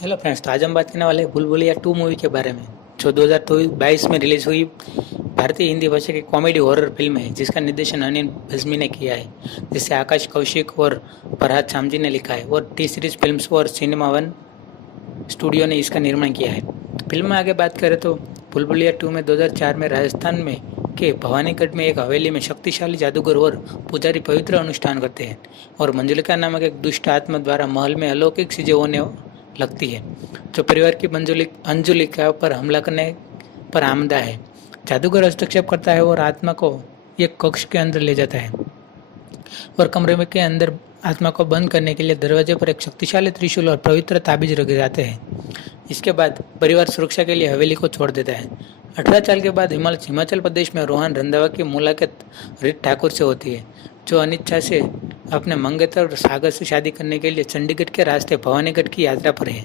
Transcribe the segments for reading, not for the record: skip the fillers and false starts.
Hello friends, तो आज हम बात करने वाले हैं भूल टू मूवी के बारे में, जो 2022 में रिलीज हुई भारतीय हिंदी भाषा की कॉमेडी हॉरर फिल्म है, जिसका निर्देशन अनिल बज्मी ने किया है, जिसे आकाश कौशिक और फरहाद शामजी ने लिखा है और टी सीरीज फिल्म्स और सिनेमा वन स्टूडियो ने इसका निर्माण किया है। फिल्म में आगे बात करें तो भूल टू में 2004 में राजस्थान में के भवानीगढ़ में एक हवेली में शक्तिशाली जादूगर और पुजारी पवित्र अनुष्ठान करते हैं और मंजुलिका नामक एक दुष्ट आत्मा द्वारा महल में अलौकिक चीजें होने लगती है, जो परिवार की अंजुलिका पर हमला करने पर आमदा है। जादूगर हस्तक्षेप करता है और आत्मा को एक कक्ष के अंदर ले जाता है और कमरे में के अंदर आत्मा को बंद करने के लिए दरवाजे पर एक शक्तिशाली त्रिशूल और पवित्र ताबीज रखे जाते हैं। इसके बाद परिवार सुरक्षा के लिए हवेली को छोड़ देता है। 18 साल के बाद हिमाचल प्रदेश में रोहन रंधावा की मुलाकात रीत ठाकुर से होती है, जो अनिच्छा से अपने मंगेतर सागर से शादी करने के लिए चंडीगढ़ के रास्ते भवानीगढ़ की यात्रा पर है।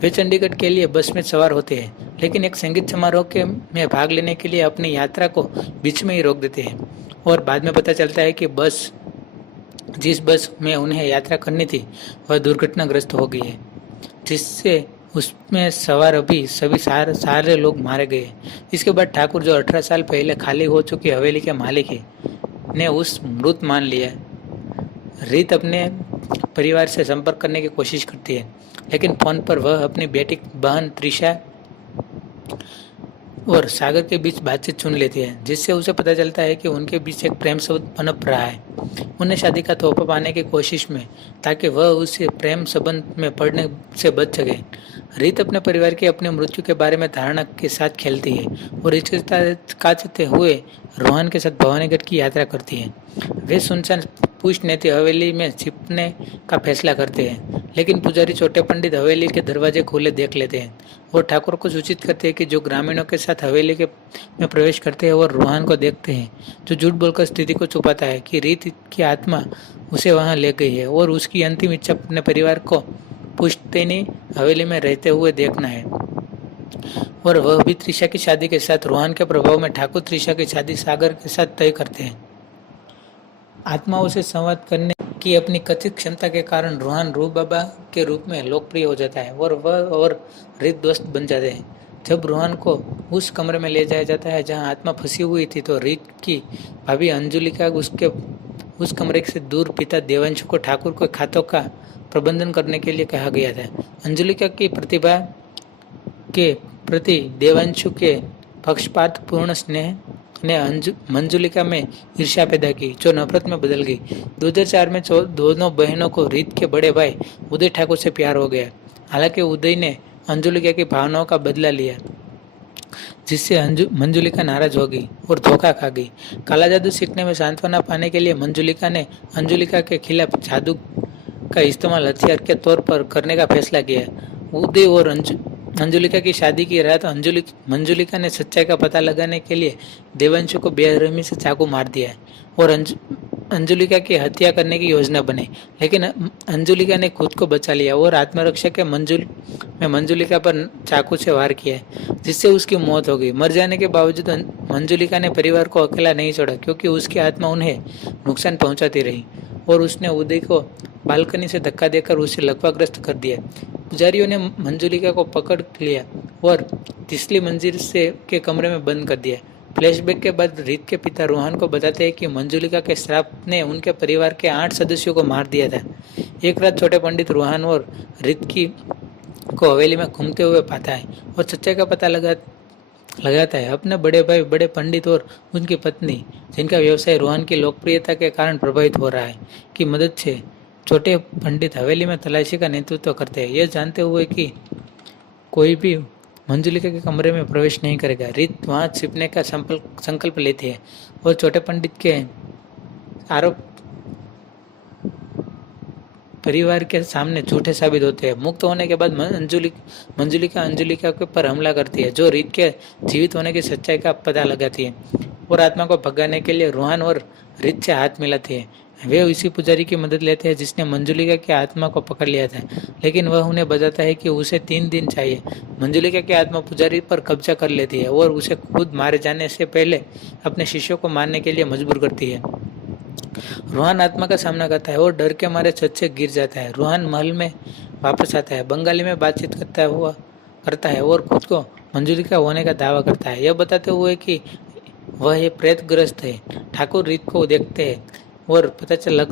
वे चंडीगढ़ के लिए बस में सवार होते हैं, लेकिन एक संगीत समारोह के में भाग लेने के लिए अपनी यात्रा को बीच में ही रोक देते हैं और बाद में पता चलता है कि जिस बस में उन्हें यात्रा करनी थी वह दुर्घटनाग्रस्त हो गई है, जिससे उसमें सवार अभी सभी सारे लोग मारे गए। इसके बाद ठाकुर, जो 18 साल पहले खाली हो चुकी हवेली के मालिक है, ने उस मृत मान लिया। रीत अपने परिवार से संपर्क करने की कोशिश करती है, लेकिन फोन पर वह अपनी बेटी बहन त्रिशा और सागर के बीच बातचीत सुन लेती है, जिससे उसे पता चलता है कि उनके बीच एक प्रेम संबंध पनप रहा है। उन्हें शादी का तोहफा पाने की कोशिश में, ताकि वह उसे प्रेम संबंध में पड़ने से बच सके। रीत अपने परिवार की अपनी मृत्यु के बारे में धारणा के साथ खेलती है और हिचकिचाते हुए रोहन के साथ भवानीगढ़ की यात्रा करती है। वे सुनसान पुष्ट हवेली में छिपने का फैसला करते हैं, लेकिन पुजारी छोटे पंडित हवेली के दरवाजे खोले देख लेते हैं और ठाकुर को सूचित करते हैं कि जो ग्रामीणों के साथ हवेली के में प्रवेश करते हैं और रोहन को देखते हैं, जो झूठ बोलकर स्थिति को छुपाता है कि रीत की आत्मा उसे वहां ले गई है और उसकी अंतिम इच्छा अपने परिवार को पुश्तैनी हवेली में रहते हुए देखना है। और वह भी त्रिशा की शादी के साथ रोहन के प्रभाव में ठाकुर त्रिशा की शादी सागर के साथ तय करते हैं। आत्माओं से संवाद करने की अपनी कथित क्षमता के कारण रोहन रूप बाबा के रूप में लोकप्रिय हो जाता है और वह और रीत दोस्त बन जाते हैं। जब रोहन को उस कमरे में ले जाया जाता है जहां आत्मा फंसी हुई थी, तो रीत की भाभी अंजुलिका उस कमरे से दूर पिता देवांशु को ठाकुर के खातों का प्रबंधन करने के लिए कहा गया था। अंजुलिका की प्रतिभा के प्रति देवांशु के पक्षपात पूर्ण स्नेह ने मंजुलिका में ईर्ष्या पैदा की, जो नफरत में बदल गई। 2004 में दोनों बहनों को रीत के बड़े भाई उदय ठाकुर से प्यार हो गया। हालांकि उदय ने अंजुलिका की भावनाओं का बदला लिया, जिससे मंजुलिका नाराज हो गई और धोखा खा गई। काला जादू सीखने में सांत्वना पाने के लिए मंजुलिका ने अंजुलिका के खिलाफ जादू का इस्तेमाल हथियार के तौर पर करने का फैसला किया। उदय और अंजुलिका की शादी की रात मंजुलिका ने सच्चाई का पता लगाने के लिए देवांशु को बेरहमी से चाकू मार दिया और अंजुलिका की हत्या करने की योजना बनी, लेकिन अंजुलिका ने खुद को बचा लिया और आत्मरक्षा के मंजुलिका पर चाकू से वार किया, जिससे उसकी मौत हो गई। मर जाने के बावजूद मंजुलिका ने परिवार को अकेला नहीं छोड़ा, क्योंकि उसकी आत्मा उन्हें नुकसान पहुंचाती रही और उसने उदय को बालकनी से धक्का देकर उसे लकवाग्रस्त कर दिया। पुजारियों ने मंजुलिका को पकड़ लिया और तीसरी मंजिल से के कमरे में बंद कर दिया। फ्लैशबैक के बाद रीत के पिता रोहन को बताते हैं कि मंजुलिका के श्राप ने उनके परिवार के 8 सदस्यों को मार दिया था। एक रात छोटे पंडित रोहन और रीत को हवेली में घूमते हुए पाता है और सच्चाई का पता लगाता है। अपने बड़े भाई बड़े पंडित और उनकी पत्नी, जिनका व्यवसाय रोहन की लोकप्रियता के कारण प्रभावित हो रहा है, की मदद से छोटे पंडित हवेली में तलाशी का नेतृत्व करते हैं, यह जानते हुए कि कोई भी मंजुलिका के कमरे में प्रवेश नहीं करेगा। रीत वहां छिपने का संकल्प लेती है और छोटे पंडित के आरोप परिवार के सामने झूठे साबित होते हैं। मुक्त होने के बाद अंजुलिका के पर हमला करती है, जो रीत के जीवित होने की सच्चाई का पता लगाती है और आत्मा को भगाने के लिए रोहन और रीत से हाथ मिलाती है। वे उसी पुजारी की मदद लेते हैं जिसने मंजुलिका की आत्मा को पकड़ लिया था, लेकिन वह उन्हें बताता है कि उसे 3 दिन चाहिए। मंजुलिका की आत्मा पुजारी पर कब्जा कर लेती है और उसे खुद मारे जाने से पहले अपने शिष्यों को मारने के लिए मजबूर करती है। रोहन आत्मा का सामना करता है और डर के मारे छत से गिर जाता है। रोहन महल में वापस आता है, बंगाली में बातचीत करता है और खुद को मंजूरी का होने का दावा करता है, यह बताते हुए कि वह ये प्रेतग्रस्त है। ठाकुर रीत को देखते हैं और पता चल